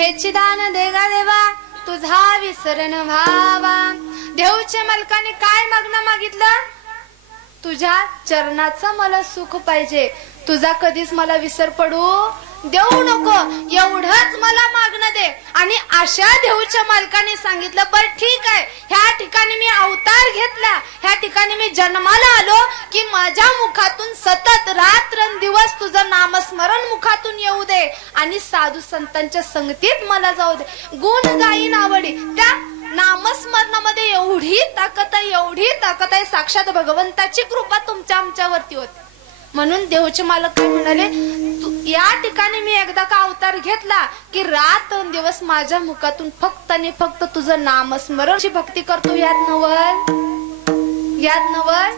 हेची दान देगा देवा तुझा विसरण व्हावा। देऊच्या मालकाने काय मागणं मागितलं? तुझ्या चरणाचं मला सुख पाहिजे, तुझा कधीच मला विसर पडू देऊ नको, एवढंच मला मागणं दे। आणि अशा देऊच्या मालकाने सांगितलं बर ठीक आहे, ह्या ठिकाणी मी अवतार घेतला, ह्या ठिकाणी मी जन्माला आलो की माझ्या मुखातून सतत रात्रंदिवस तुझं नामस्मरण मुखातून येऊ दे आणि साधू संतांच्या संगतीत मला जाऊ दे, गुण गाईन आवडी। त्या नामस्मरणामध्ये एवढी ताकद आहे, साक्षात भगवंताची कृपा तुमच्या आमच्यावरती होती। म्हणून देवचे मालक काय म्हणाले, या ठिकाणी मी एकदा का अवतार घेतला की रात दिवस माझ्या मुखातून फक्त आणि फक्त तुझं नामस्मरणची भक्ती करतो। यात नवल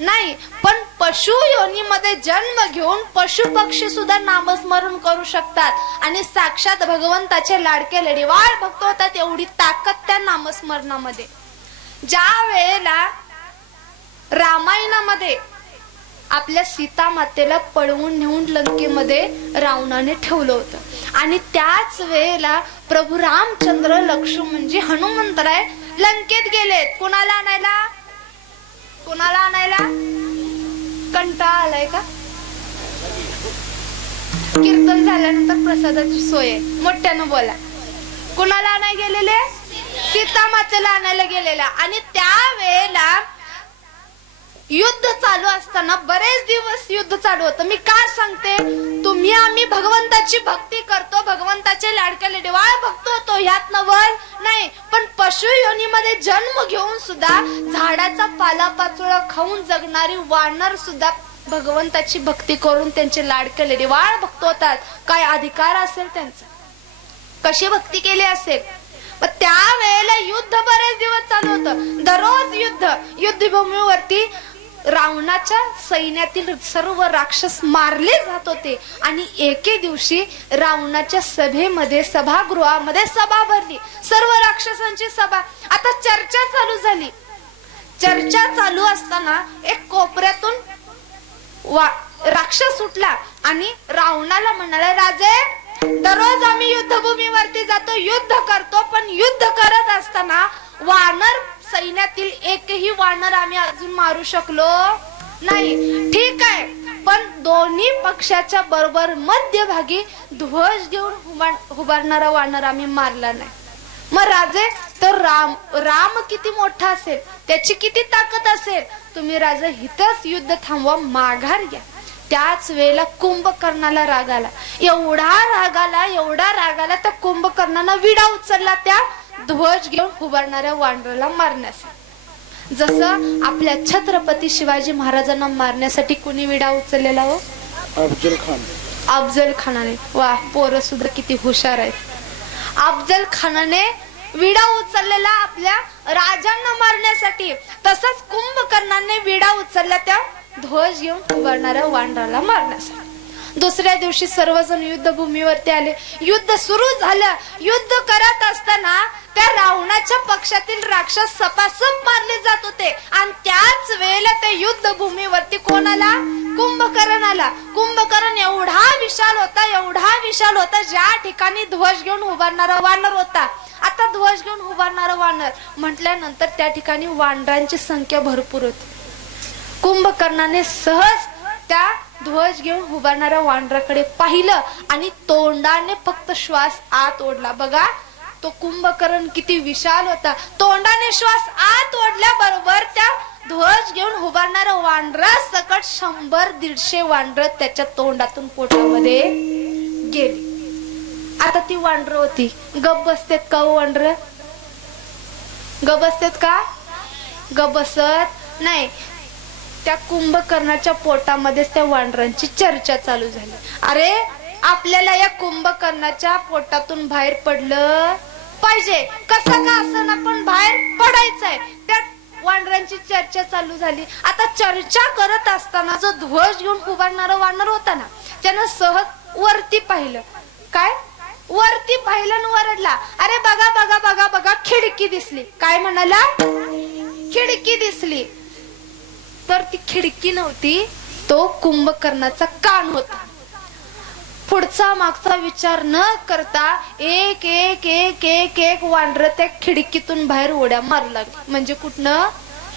नाही, पण पशु योनीमध्ये जन्म घेऊन पशु पक्षी सुद्धा नामस्मरण करू शकतात आणि साक्षात भगवंताचे लाडके लढीवाळ भक्त होतात। एवढी ताकद त्या नामस्मरणामध्ये। ज्या वेळेला रामायणामध्ये आपल्या सीता मातेला पळवून नेऊन लंकेमध्ये रावणाने ठेवलं होतं आणि त्याच वेळेला प्रभू रामचंद्र लक्ष्मण म्हणजे हनुमंतराय लंकेत गेलेत। कोणाला आणायला? कंटाळा आलाय का? कीर्तन झाल्यानंतर प्रसादाची सोय मोठ्यानं बोला। कोणाला आणायला गेलेले? सीता मातेला आणायला गेलेला। आणि त्या वेळेला युद्ध चालू असताना बरेच दिवस युद्ध चालू होतं। मी काय सांगते, तुम्ही आम्ही भगवंताची भक्ती करतो, भगवंताचे लाडके लढीवाळ भक्त होतो, ह्यात नवल नाही, पण पशु योनीमध्ये जन्म घेऊन सुद्धा झाडाचा पालापाचोळा खाऊन जगणारी वानर सुद्धा भगवंताची भक्ती करून त्यांचे लाडके लढीवाळ भक्त होतात। काय अधिकार असेल त्यांचा, कशी भक्ती केली असेल। त्या वेळेला युद्ध बरेच दिवस चालू होतं, दररोज युद्धभूमीवरती रावणाच्या सैन्यातील सर्व राक्षस मारले जात होते। आणि एके दिवशी रावणाच्या सभेमध्ये सभागृहामध्ये सभा भरली, सर्व राक्षसांची सभा। आता चर्चा चालू झाली। चर्चा चालू असताना एक कोपऱ्यातून राक्षस उठला आणि रावणाला म्हणाला, राजे दररोज आम्ही युद्धभूमीवरती जातो, युद्ध करतो, पण युद्ध करत असताना वानर सैन्यातील एकही वानर आम्ही अजून मारू शकलो नाही। ठीक आहे, पण दोन्ही पक्षाच्या बरोबर मध्यभागी ध्वज घेऊन उभारणारा वानर आम्ही मारला नाही। मग राजे तर राम किती मोठा असेल, त्याची किती ताकद असेल, तुम्ही राजे हितच युद्ध थांबवा, माघार घ्या। त्याच वेळेला कुंभकर्णाला राग आला, एवढा राग आला त्या कुंभकर्णानं विडा उचलला त्या ध्वज घेऊन उभारणाऱ्या वानराला मारण्यासाठी। जसं आपल्या छत्रपती शिवाजी महाराजांना मारण्यासाठी कुणी विडा उचललेला हो? अफजल खानाने। वा, पोरं सुद्धा किती हुशार आहेत। अफजल खानाने विडा उचललेला आपल्या राजांना मारण्यासाठी, तसंच कुंभकर्णाने विडा उचलला त्या ध्वज घेऊन उभारणाऱ्या वानराला मारण्यासाठी। दुसऱ्या दिवशी सर्वजण युद्धभूमीवरती आले, युद्ध सुरू झालं। युद्ध करत असताना त्या रावणाच्या पक्षातील राक्षस सपासप मारले जात होते आणि त्याच वेळेला त्या युद्धभूमीवरती कोण आला? कुंभकर्ण आला। कुंभकर्ण एवढा विशाल होता, ज्या ठिकाणी ध्वज घेऊन उभारणारा वानर होता। आता ध्वज घेऊन उभारणारा वानर म्हटल्यानंतर त्या ठिकाणी वानरांची संख्या भरपूर होती। कुंभकर्णाने सहज त्या ध्वज घेऊन उभारणाऱ्या वानराकडे पाहिलं आणि तोंडाने फक्त श्वास आत ओढला। बघा, तो कुंभकर्ण किती विशाल होता, तोंडाने श्वास आत ओढल्याबरोबर त्या ध्वज घेऊन उभारणाऱ्या वानरा सकट 100-150 वानर त्याच्या तोंडातून पोटामध्ये गेली। आता ती वानर होती, गप बसतेत का वानर? गप बसतेत का? गप बसत नाही। त्या कुंभकर्णाच्या पोटामध्येच त्या वानरांची चर्चा चालू झाली। अरे, आपल्याला या कुंभकर्णाच्या पोटातून बाहेर पडलं पाहिजे, कसं का असं ना, पण बाहेर पडायचंय। त्या वानरांची चर्चा चालू झाली। आता चर्चा करत असताना जो ध्वज घेऊन उभारणारा वानर होता ना, त्यानं सहज वरती पाहिलं। काय? वरती पाहिलं आणि वरडला, अरे बघा बघा बघा बघा, खिडकी दिसली। काय म्हणाला? खिडकी दिसली। तर ती खिडकी नव्हती, तो कुंभकर्णाचा कान होता। पुढचा मागचा विचार न करता एक एक एक एक एक वानर त्या खिडकीतून बाहेर उड्या मारू लागली. म्हणजे कुठनं?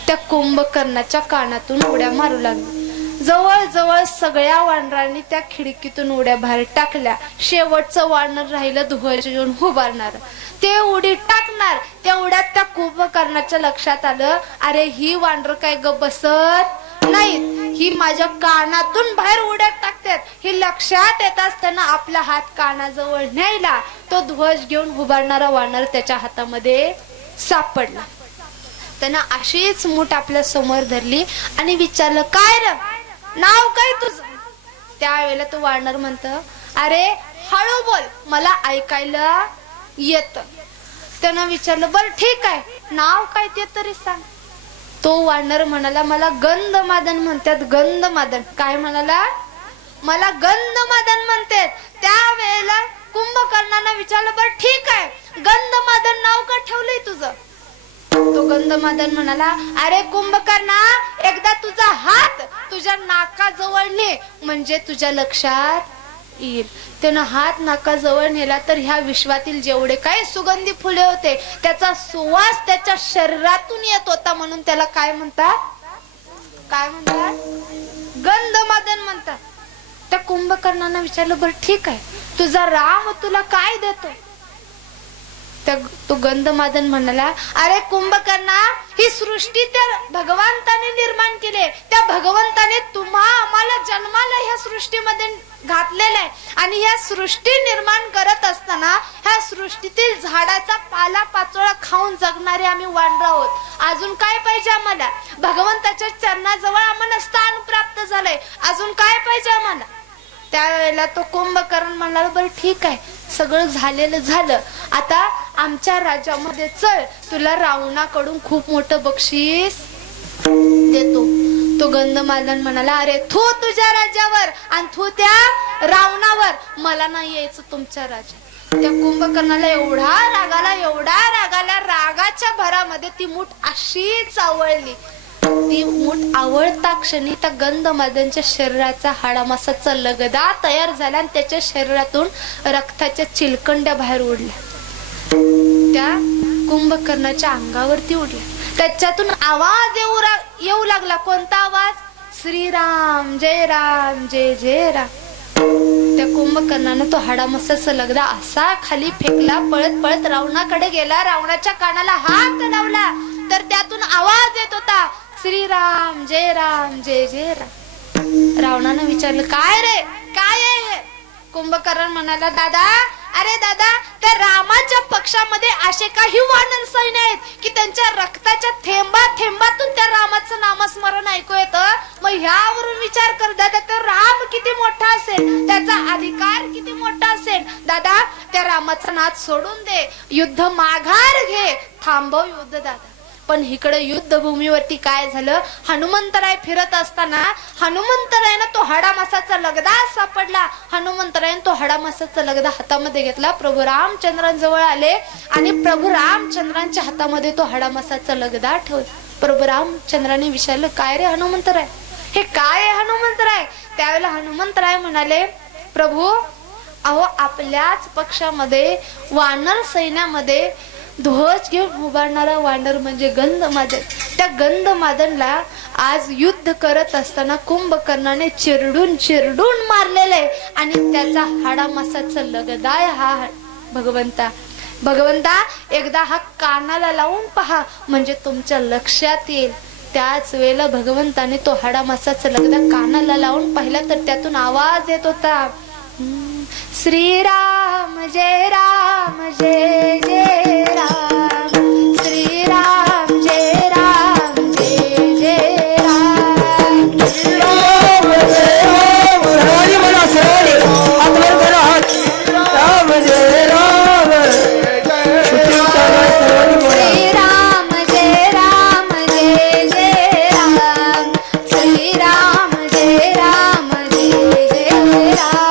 त्या कुंभकर्णाच्या कानातून उड्या मारू लागली. जवळ जवळ सगळ्या वानरांनी त्या खिडकीतून उड्या बाहेर टाकल्या. शेवटचं वानर राहिलं ध्वज घेऊन उभारणार. ते उडी टाकणार तेवढ्यात त्या कुंभकर्णाच्या लक्षात आलं, अरे ही वानर काय ग बसत नाहीत, ही माझ्या कानातून बाहेर उड्या टाकतात. ही लक्षात येत असताना आपला हात कानाजवळ न्यायला तो ध्वज घेऊन उभारणारा वानर त्याच्या हातामध्ये सापडला. त्यानं अशीच मूठ आपल्या समोर धरली आणि विचारलं, काय रे नाव काय तुझं? त्यावेळेला तो वानर म्हणत, अरे हळू बोल, मला ऐकायला येत. त्यानं विचारलं, बर ठीक आहे, नाव काय ते तरी सांग. तो वानर म्हणाला, मला गंधमादन म्हणतात. गंधमादन. काय म्हणाला? मला गंधमादन म्हणतात. त्यावेळेला कुंभकर्णानं विचारलं, बर ठीक आहे, गंधमादन नाव का ठेवलंय तुझं? तो गंधमादन म्हणाला, अरे कुंभकर्णा, एकदा तुझा हात तुझ्या नाकाजवळ ने, म्हणजे तुझ्या लक्षात येईल. त्यानं हात नाकाजवळ नेला तर ह्या विश्वातील जेवढे काही सुगंधी फुले होते त्याचा सुवास त्याच्या शरीरातून येत होता. म्हणून त्याला काय म्हणतात? काय म्हणतात? गंधमादन म्हणतात. त्या कुंभकर्णानं विचारलं, बरं ठीक आहे, तुझा राम तुला काय देतो? तो गंधमादन म्हणाला, अरे कुंभकर्णा, ही सृष्टी त्या भगवंताने निर्माण केली. त्या भगवंताने तुम्हा आम्हाला जन्माला ह्या सृष्टीमध्ये घातलेलं आहे आणि ह्या सृष्टी निर्माण करत असताना ह्या सृष्टीतील झाडाचा पाला पाचोळा खाऊन जगणारे आम्ही वानर आहोत. अजून काय पाहिजे आम्हाला? भगवंताच्या चरणाजवळ आम्हाला स्थान प्राप्त झालंय. अजून काय पाहिजे आम्हाला? त्यावेळेला तो कुंभकर्ण म्हणाला, बरं ठीक आहे, सगळं झालेलं झालं, आता आमच्या राज्यामध्ये चल, तुला रावणाकडून खूप मोठं बक्षीस देतो. तो गंधमादन म्हणाला, अरे थू तुझ्या राज्यावर आणि थू त्या रावणावर, मला नाही यायचं तुमच्या राज्यात. त्या कुंभकर्णाला एवढा रागाला, रागाच्या भरामध्ये ती मूठ अशीच आवळली. ती मूठ आवळता क्षणी त्या गंधमादनच्या शरीराचा हाडामासाचा लगदा तयार झाला आणि त्याच्या शरीरातून रक्ताच्या चिलकंड्या बाहेर उडल्या. त्या कुंभकर्णाच्या अंगावरती उडल्या. त्याच्यातून आवाज येऊ लागला. कोणता आवाज? श्रीराम जय राम जय जय राम. त्या कुंभकर्णानं तो हाडामासाचा लगदा असा खाली फेकला, पळत पळत रावणाकडे गेला. रावणाच्या कानाला हात लावला तर त्यातून आवाज येत होता, श्रीराम जय राम जय जय राम. रावणानं विचारलं, काय रे, काय आहे? कुंभकर्ण म्हणाला, दादा, अरे दादा, त्या रामाच्या पक्षामध्ये असे काही वानर सैन्य आहेत की त्यांच्या रक्ताच्या थेंबातून त्या रामाचं नामस्मरण ऐकू येतं. मग ह्यावरून विचार कर दादा, तो राम किती मोठा असेल, त्याचा अधिकार किती मोठा असेल. दादा, त्या रामाचा नाद सोडून दे, युद्ध माघार घे, थांबव युद्ध दादा. पण इकडे युद्धभूमीवरती काय झालं? हनुमंतराय फिरत असताना हनुमंतरायनं तो हाडामासाचा लगदा सापडला. हनुमंतरायनं तो हाडामासाचा लगदा हातामध्ये घेतला. प्रभू रामचंद्रांजवळ आले आणि प्रभू रामचंद्रांच्या हातामध्ये तो हाडामासाचा लगदा ठेवला. प्रभू रामचंद्राने विचारलं, काय रे हनुमंतराय, हे काय आहे हनुमंतराय? त्यावेळेला हनुमंतराय म्हणाले, प्रभू, अहो आपल्याच पक्षामध्ये वानर सैन्यामध्ये ध्वज घेऊन उभारणारा वानर म्हणजे गंधमादन. त्या गंधमादनला आज युद्ध करत असताना कुंभकर्णाने चिरडून मारलेलं आहे आणि त्याचा हाडामासाचा लगदाय हा भगवंता एकदा हा कानाला लावून पहा, म्हणजे तुमच्या लक्षात येईल. त्याच वेळेला भगवंताने तो हाडामासाचा लगदा कानाला लावून पाहिला तर त्यातून आवाज येत होता, श्रीराम जय राम जय जय राम, श्रीराम जय राम जय जय राम, श्रीराम जय राम जय राम, श्रीराम जय राम जय जय राम, श्रीराम जय राम जय जय राम.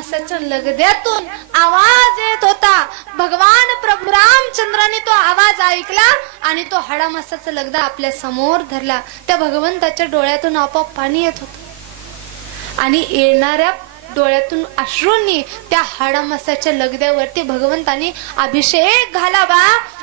हाडामासाच्या लगद्यातून आवाज येत होता. भगवान प्रभू रामचंद्राने तो आवाज ऐकला आणि तो हाडामासाचा लगदा आपल्या समोर धरला. त्या भगवंताच्या डोळ्यातून आपोआप पाणी येत होत आणि येणाऱ्या डोळ्यातून अश्रूंनी त्या हाडामासाच्या लगद्यावरती भगवंतानी अभिषेक घालावा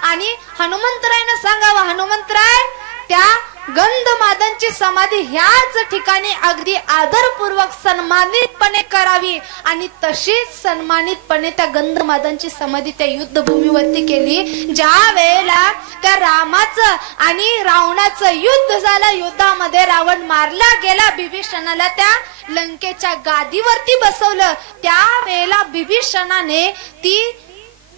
आणि हनुमंतरायनं सांगावा, हनुमंतराय त्या गंधमादनची समाधी ह्याच ठिकाणी अगदी आदरपूर्वक सन्मानितपणे करावी. आणि तशीच सन्मानितपणे त्या गंधमादनची समाधी त्या युद्धभूमीवरती केली. ज्या वेळेला त्या रामाचं आणि रावणाचं युद्ध झालं, युद्धामध्ये रावण मारला गेला, बिभीषणाला त्या लंकेच्या गादीवरती बसवलं. त्या वेळेला बिभीषणाने ती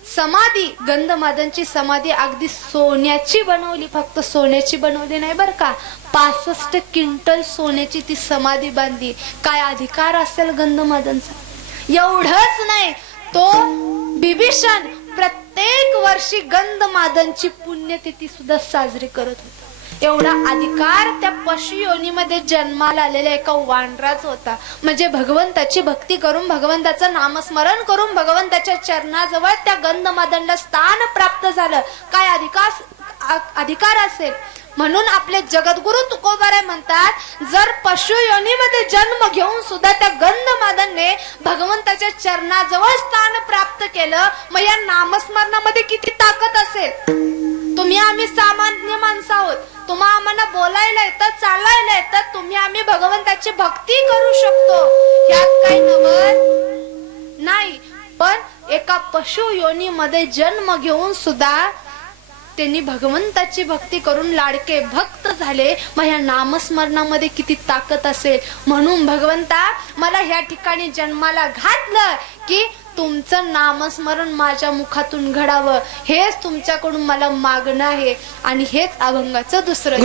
समाधी, गंधमादनची समाधी अगदी सोन्याची बनवली. फक्त सोन्याची बनवली नाही बर का, 65 क्विंटल सोन्याची ती समाधी बांधली. काय अधिकार असेल गंधमादनचा. एवढंच नाही, तो बिभीषण प्रत्येक वर्षी गंधमादनची पुण्यतिथी सुद्धा साजरी करत होता. एवढा अधिकार त्या पशुयोनीमध्ये जन्माला आलेल्या एका वानराच होता. म्हणजे भगवंताची भक्ती करून, भगवंताचं नामस्मरण करून, भगवंताच्या चरणाजवळ त्या गंधमादनला स्थान प्राप्त झालं. काय अधिकार असेल. म्हणून आपले जगद्गुरु तुकोबाराय म्हणतात, जर पशुयोनीमध्ये जन्म घेऊन सुद्धा त्या गंधमादनने भगवंताच्या चरणाजवळ स्थान प्राप्त केलं, मग या नामस्मरणामध्ये किती ताकद असेल. तुम्ही आम्ही सामान्य माणसं आहोत, तुम्हा आम्हाला बोलायला येतं, चालायला येतं, तुम्ही आम्ही भगवंताची भक्ती करू शकतो, यात काही नवल नाही. पण एका पशु योनीमध्ये जन्म घेऊन सुद्धा त्यांनी भगवंताची भक्ती करून लाडके भक्त झाले. मग ह्या नामस्मरणामध्ये किती ताकद असेल. म्हणून भगवंता मला ह्या ठिकाणी जन्माला घातलं की तुमचं नामस्मरण माझ्या मुखातून घडावं, हेच तुमच्याकडून मला मागणं आहे. आणि हेच अभंगाचं दुसरं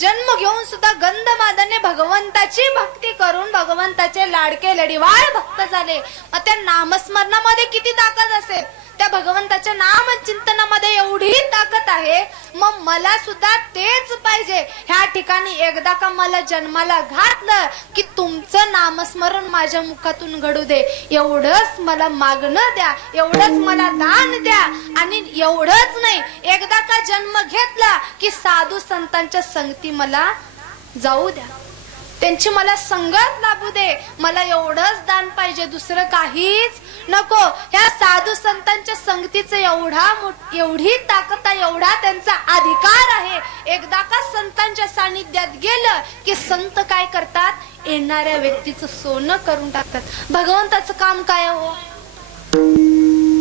जन्म घेऊन सुद्धा गंधमादनने भगवंताची भक्ती करून भगवंताचे लाडके लढीवाळ भक्त झाले. मग त्या नामस्मरणामध्ये किती ताकद असेल. त्या भगवंताच्या नाम चिंतनामध्ये एवढी ताकद आहे. मग मला सुद्धा तेच पाहिजे. ह्या ठिकाणी एकदा का मला जन्माला घातलं की तुमचं नामस्मरण माझ्या मुखातून घडू दे, एवढंच मला मागणं द्या, एवढंच मला दान द्या. आणि एवढंच नाही, एकदा का जन्म घेतला की साधू संतांच्या संगती मला जाऊ द्या, त्यांची मला संगत लाभू दे. मला एवढंच दान पाहिजे, दुसरं काहीच नको. ह्या साधू संतांच्या संगतीचं एवढी ताकद आहे, एवढा त्यांचा अधिकार आहे. एकदा का संतांच्या सानिध्यात गेलं की संत काय करतात, येणाऱ्या व्यक्तीचं सोनं करून टाकतात. भगवंताचं काम काय हो,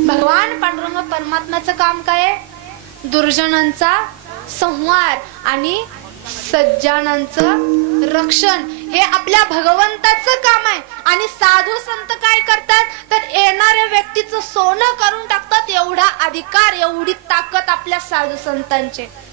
भगवान पांडुरंग परमात्म्याचं काम काय आहे? दुर्जनांचा संहार आणि सज्जनांचं रक्षण हे आपल्या भगवंताचं काम आहे. आणि साधू संत काय करतात तर येणाऱ्या व्यक्तीचं सोनं करून टाकतात. एवढा अधिकार, एवढी ताकद आपल्या साधू संतांचे.